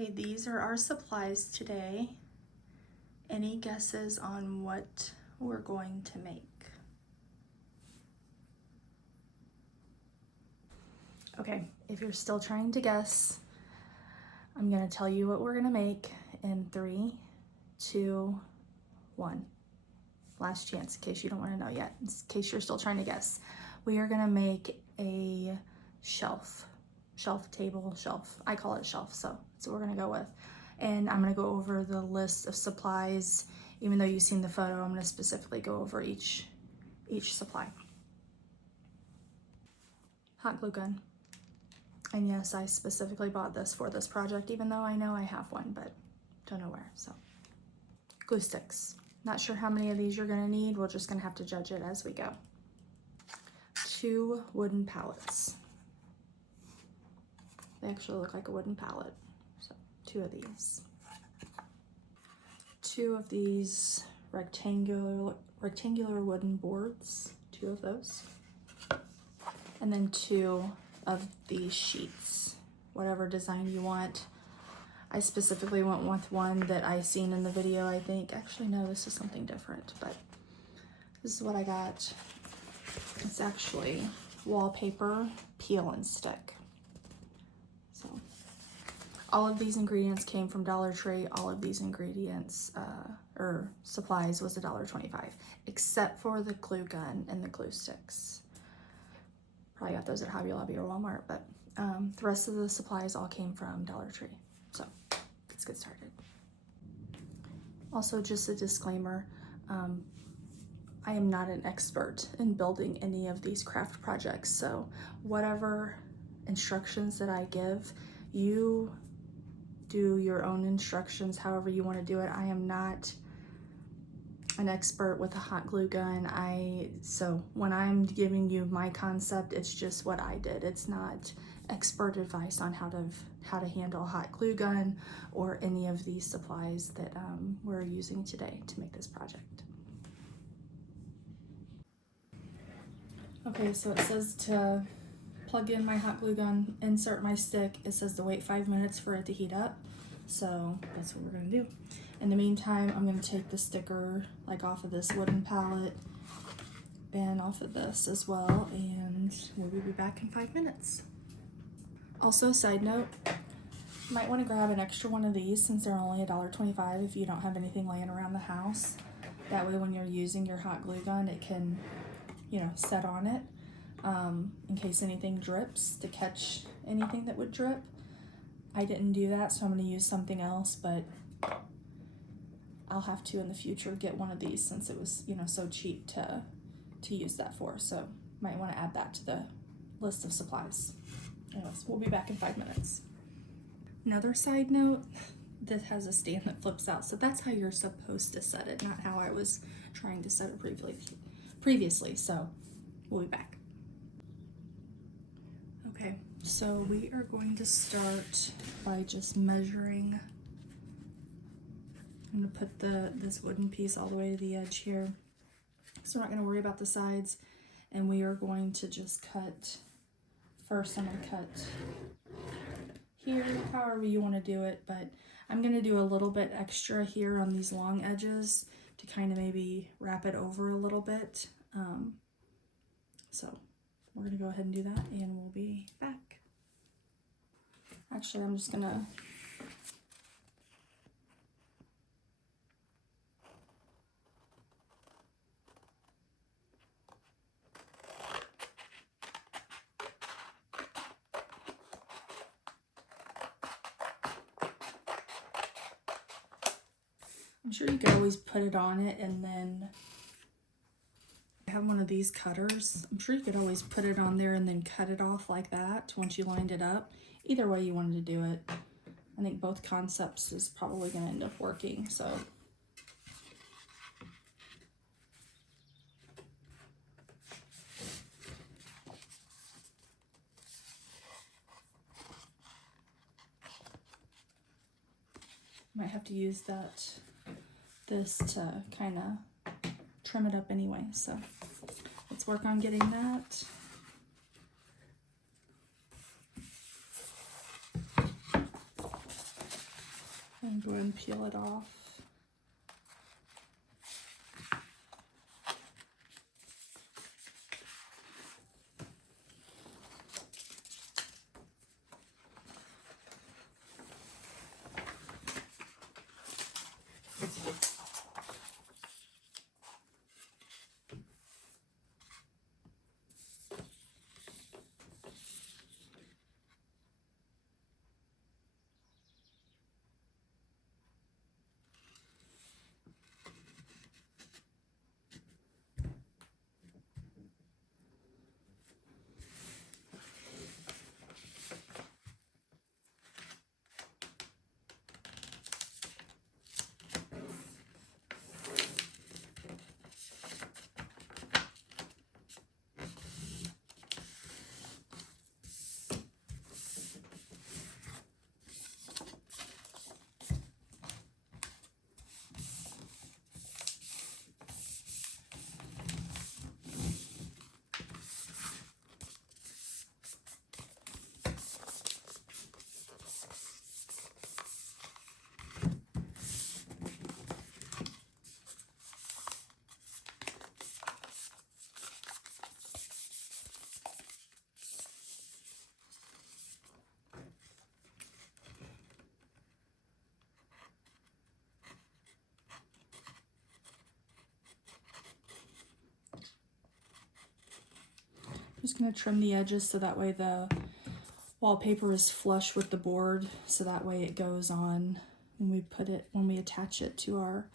Okay, these are our supplies today. Any guesses on what we're going to make? Okay, if you're still trying to guess, I'm gonna tell you what we're gonna make in 3, 2, 1. Last chance in case you don't wanna know yet, in case you're still trying to guess. We are gonna make a shelf, table, shelf. I call it shelf, so that's what we're gonna go with. And I'm gonna go over the list of supplies. Even though you've seen the photo, I'm gonna specifically go over each supply. Hot glue gun. And yes, I specifically bought this for this project, even though I know I have one, but don't know where, so. Glue sticks. Not sure how many of these you're gonna need. We're just gonna have to judge it as we go. 2 wooden pallets. They actually look like a wooden pallet, so 2 of these. 2 of these rectangular wooden boards, 2 of those. And then 2 of these sheets, whatever design you want. I specifically went with one that I seen in the video, I think. Actually, no, this is something different, but this is what I got. It's actually wallpaper peel and stick. So all of these ingredients came from Dollar Tree. All of these ingredients or supplies was $1.25, except for the glue gun and the glue sticks. Probably got those at Hobby Lobby or Walmart, but the rest of the supplies all came from Dollar Tree. So let's get started. Also, just a disclaimer, I am not an expert in building any of these craft projects, so whatever instructions that I give, you do your own instructions however you want to do it. I am not an expert with a hot glue gun. So when I'm giving you my concept, it's just what I did. It's not expert advice on how to handle a hot glue gun or any of these supplies that we're using today to make this project. Okay, so it says to plug in my hot glue gun, insert my stick. It says to wait 5 minutes for it to heat up. So that's what we're gonna do. In the meantime, I'm gonna take the sticker like off of this wooden pallet and off of this as well, and we'll be back in 5 minutes. Also, side note, you might wanna grab an extra one of these since they're only $1.25 if you don't have anything laying around the house. That way when you're using your hot glue gun, it can, set on it in case anything drips, to catch anything that would drip. I didn't do that, so I'm gonna use something else, but I'll have to in the future get one of these since it was, so cheap to use that for. So might want to add that to the list of supplies. Anyways, we'll be back in 5 minutes. Another side note, this has a stand that flips out, so that's how you're supposed to set it, not how I was trying to set it previously. So we'll be back. Okay, so we are going to start by just measuring. I'm gonna put this wooden piece all the way to the edge here. So we're not gonna worry about the sides, and we are going to just cut. First, I'm gonna cut here, however you wanna do it, but I'm gonna do a little bit extra here on these long edges to kind of maybe wrap it over a little bit. So we're gonna go ahead and do that, and we'll be back. Actually, I'm just gonna I'm sure you could always put it on it, and then I have one of these cutters. I'm sure you could always put it on there and then cut it off like that once you lined it up. Either way you wanted to do it. I think both concepts is probably going to end up working, so. Might have to use this to kind of trim it up anyway, so let's work on getting that. Go ahead and peel it off. I'm just going to trim the edges so that way the wallpaper is flush with the board, so that way it goes on when we attach it to our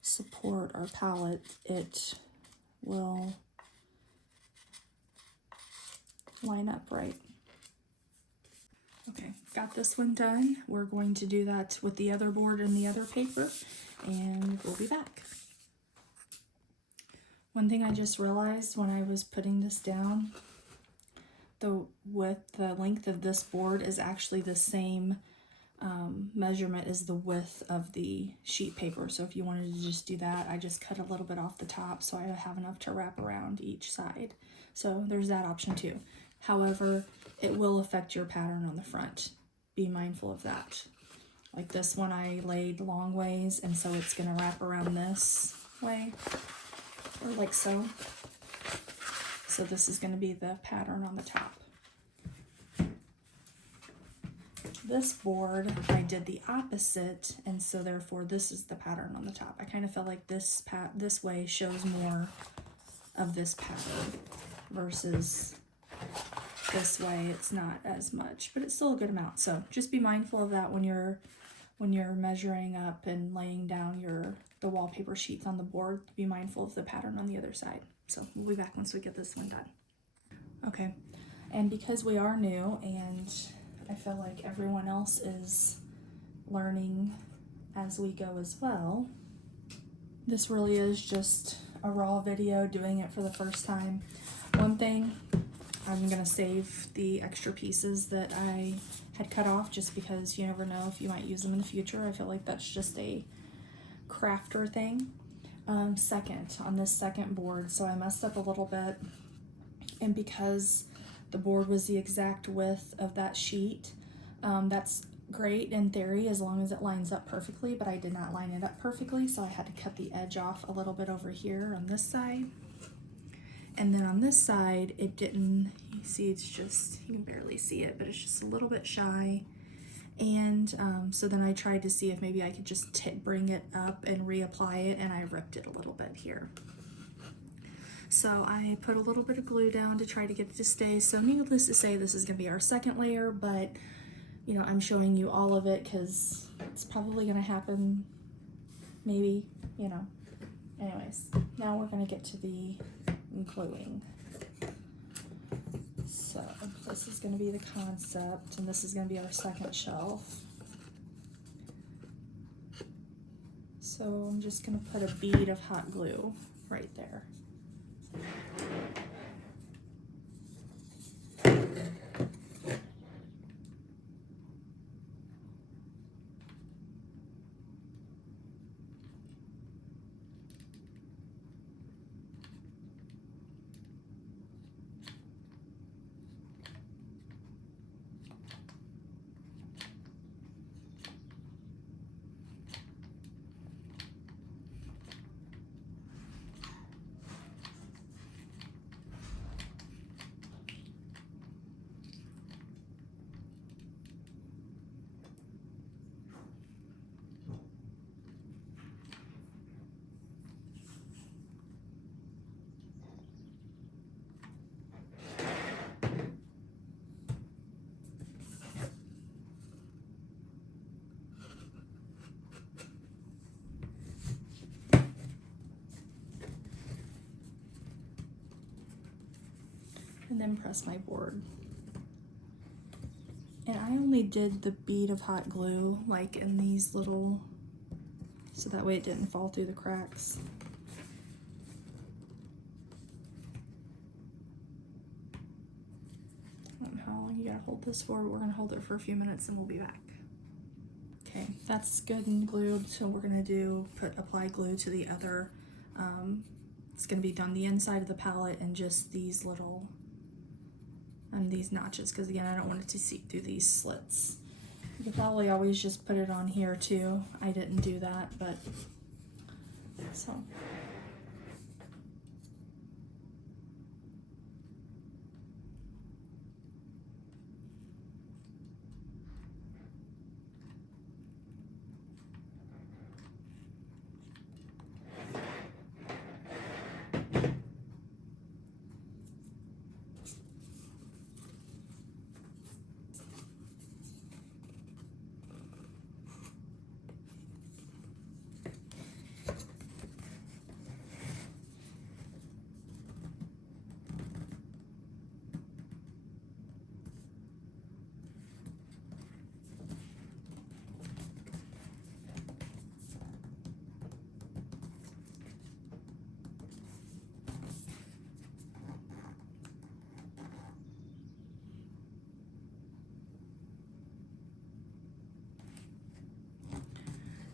support, our palette, it will line up right. Okay, got this one done. We're going to do that with the other board and the other paper, and we'll be back. One thing I just realized when I was putting this down, the length of this board is actually the same measurement as the width of the sheet paper. So if you wanted to just do that, I just cut a little bit off the top so I have enough to wrap around each side. So there's that option too. However, it will affect your pattern on the front. Be mindful of that. Like this one I laid long ways, and so it's going to wrap around this way, or like so. So this is going to be the pattern on the top. This board, I did the opposite, and so therefore this is the pattern on the top. I kind of felt like this way shows more of this pattern versus this way. It's not as much, but it's still a good amount. So just be mindful of that when you're measuring up and laying down the wallpaper sheets on the board. Be mindful of the pattern on the other side. So we'll be back once we get this one done. Okay, and because we are new and I feel like everyone else is learning as we go as well, this really is just a raw video doing it for the first time. One thing, I'm going to save the extra pieces that I had cut off just because you never know if you might use them in the future. I feel like that's just a crafter thing. Second, on this second board, so I messed up a little bit, and because the board was the exact width of that sheet, that's great in theory as long as it lines up perfectly, but I did not line it up perfectly, so I had to cut the edge off a little bit over here on this side. And then on this side, it didn't, you see, it's just, you can barely see it, but it's just a little bit shy. And so then I tried to see if maybe I could just bring it up and reapply it, and I ripped it a little bit here. So I put a little bit of glue down to try to get it to stay. So needless to say, this is going to be our second layer, but you know, I'm showing you all of it because it's probably going to happen, maybe, you know. Anyways, now we're going to get to the gluing. So this is going to be the concept, and this is going to be our second shelf. So I'm just going to put a bead of hot glue right there. and then press my board. And I only did the bead of hot glue like in these little, so that way it didn't fall through the cracks. I don't know how long you gotta hold this for, but we're gonna hold it for a few minutes and we'll be back. Okay, that's good and glued, so we're gonna apply glue to the other, it's gonna be done the inside of the palette and just these little, these notches, because again, I don't want it to seep through these slits. You could probably always just put it on here too. I didn't do that, but so.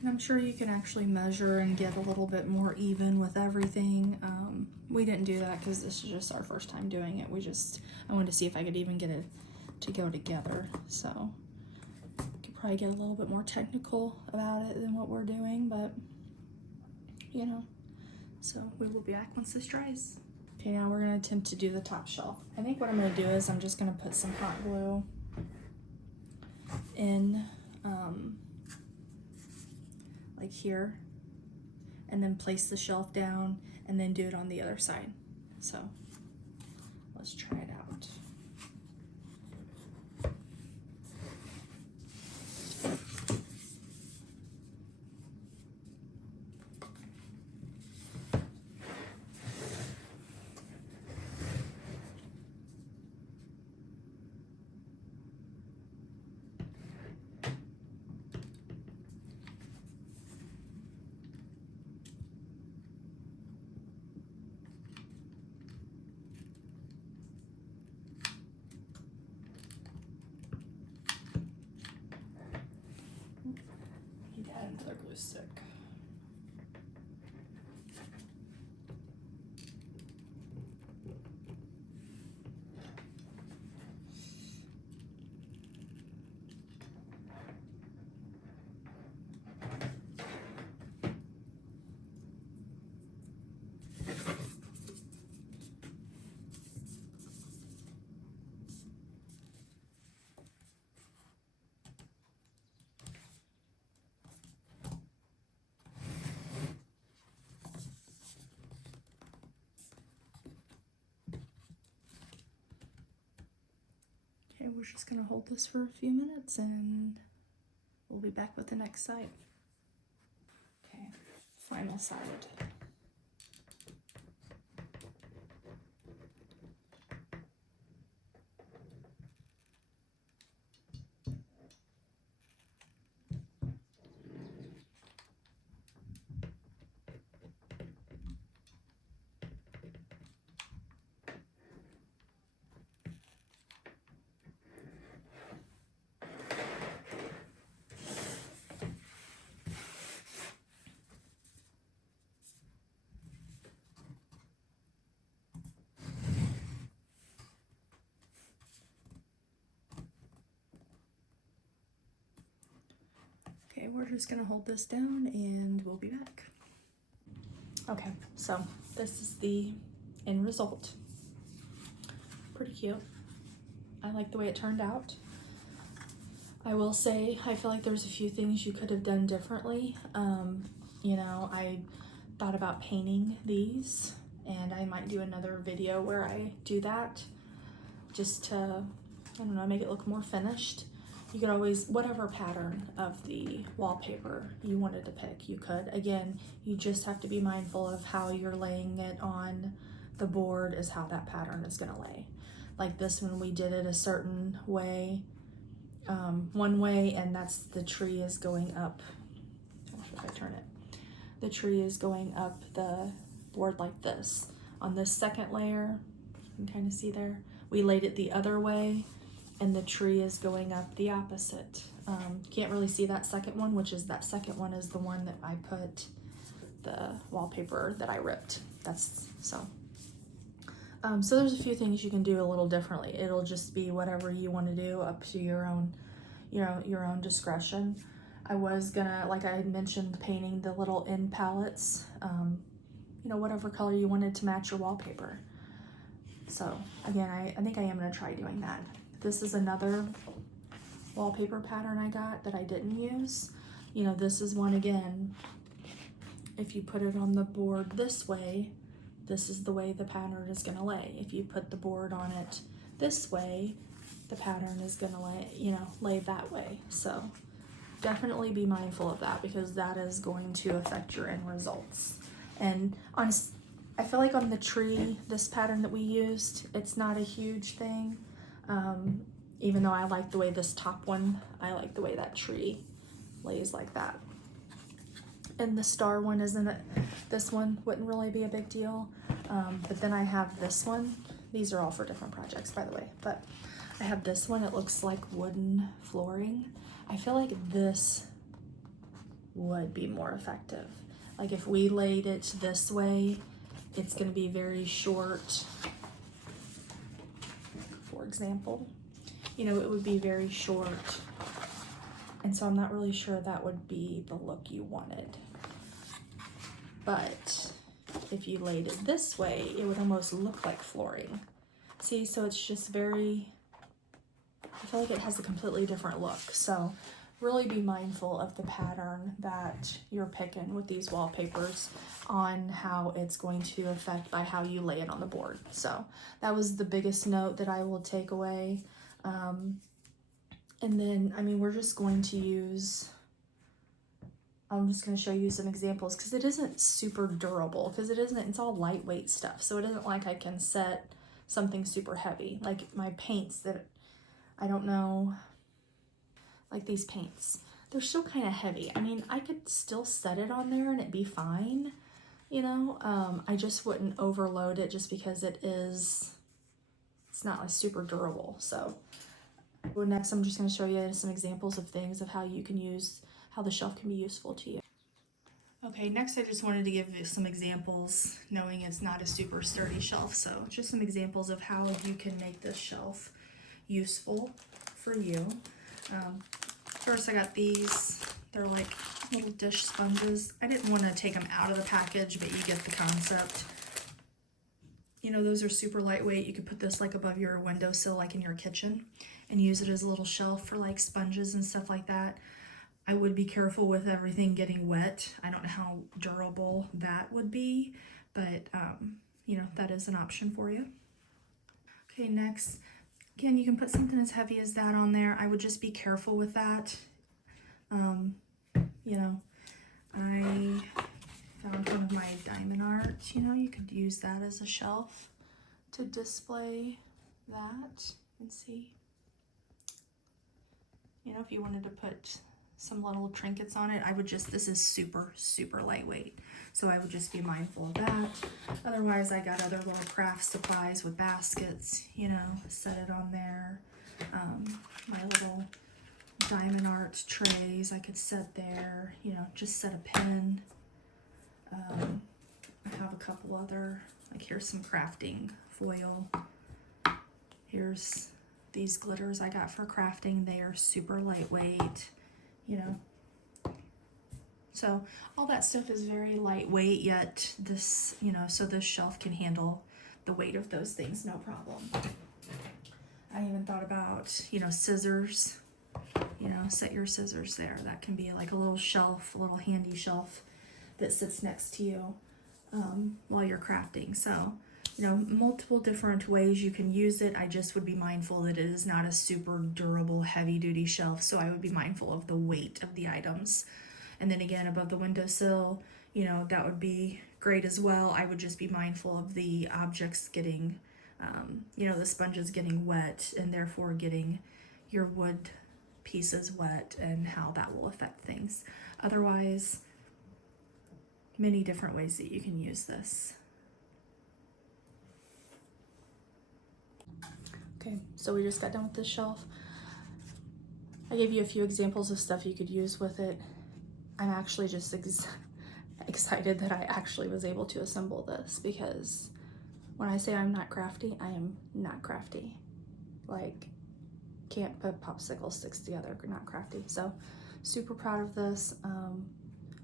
And I'm sure you can actually measure and get a little bit more even with everything. We didn't do that because this is just our first time doing it. I wanted to see if I could even get it to go together. So could probably get a little bit more technical about it than what we're doing, but you know. So we will be back once this dries. Okay, now we're gonna attempt to do the top shelf. I think what I'm gonna do is I'm just gonna put some hot glue in like here, and then place the shelf down and then do it on the other side. So let's try it out. Another glue stick. Okay, we're just gonna hold this for a few minutes and we'll be back with the next side. Okay, final side. Okay, we're just gonna hold this down and we'll be back. Okay, so this is the end result. Pretty cute. I like the way it turned out. I will say, I feel like there's a few things you could have done differently. You know, I thought about painting these, and I might do another video where I do that, just to, I don't know, make it look more finished. You could always, whatever pattern of the wallpaper you wanted to pick, you could. Again, you just have to be mindful of how you're laying it on the board is how that pattern is gonna lay. Like this one, we did it a certain way, one way, and that's the tree is going up. If I turn it, the tree is going up the board like this. On this second layer, you can kind of see there, we laid it the other way, and the tree is going up the opposite. Can't really see that second one, which is that second one is the one that I put the wallpaper that I ripped. That's so. So there's a few things you can do a little differently. It'll just be whatever you want to do, up to your own, your own discretion. I was gonna, like I had mentioned, painting the little end palettes, whatever color you wanted to match your wallpaper. So again, I think I am gonna try doing that. This is another wallpaper pattern I got that I didn't use. This is one again. If you put it on the board this way, this is the way the pattern is gonna lay. If you put the board on it this way, the pattern is gonna lay that way. So definitely be mindful of that, because that is going to affect your end results. And I feel like on the tree, this pattern that we used, it's not a huge thing. Even though I like the way this top one, I like the way that tree lays like that. And the star one, this one wouldn't really be a big deal. But then I have this one. These are all for different projects, by the way. But I have this one. It looks like wooden flooring. I feel like this would be more effective. Like if we laid it this way, it's going to be very short. For example, it would be very short. And so I'm not really sure that would be the look you wanted. But if you laid it this way, it would almost look like flooring. See, so it's just I feel like it has a completely different look. So really be mindful of the pattern that you're picking with these wallpapers on how it's going to affect by how you lay it on the board. So that was the biggest note that I will take away. And then, we're just going to use, I'm just going to show you some examples, because it isn't super durable, because it's all lightweight stuff. So it isn't like I can set something super heavy. Like my paints that, I don't know, like these paints, they're still kind of heavy. I could still set it on there and it'd be fine, I just wouldn't overload it, just because it's not like super durable. So next, I'm just going to show you some examples of things of how the shelf can be useful to you. Okay, next I just wanted to give you some examples, knowing it's not a super sturdy shelf. So just some examples of how you can make this shelf useful for you. First, I got these. They're like little dish sponges. I didn't want to take them out of the package, but you get the concept. Those are super lightweight. You could put this like above your windowsill, like in your kitchen, and use it as a little shelf for like sponges and stuff like that. I would be careful with everything getting wet. I don't know how durable that would be, but that is an option for you. Okay, next, again, you can put something as heavy as that on there. I would just be careful with that. I found one of my diamond art. You could use that as a shelf to display that and see. If you wanted to put some little trinkets on it, this is super, super lightweight. So I would just be mindful of that. Otherwise, I got other little craft supplies with baskets, set it on there. My little diamond art trays I could set there, just set a pin. I have a couple other, like here's some crafting foil. Here's these glitters I got for crafting. They are super lightweight, So all that stuff is very lightweight, yet this, so this shelf can handle the weight of those things, no problem. I even thought about, scissors, set your scissors there. That can be like a little shelf, a little handy shelf that sits next to you while you're crafting. So, multiple different ways you can use it. I just would be mindful that it is not a super durable, heavy duty shelf. So I would be mindful of the weight of the items. And then again, above the windowsill, that would be great as well. I would just be mindful of the objects getting you know, the sponge is getting wet and therefore getting your wood pieces wet and how that will affect things. Otherwise, many different ways that you can use this. Okay, so we just got done with this shelf. I gave you a few examples of stuff you could use with it. I'm actually just excited that I actually was able to assemble this, because when I say I'm not crafty, I am not crafty. Like, can't put popsicle sticks together, not crafty. So super proud of this.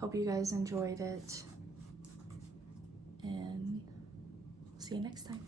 Hope you guys enjoyed it, and see you next time.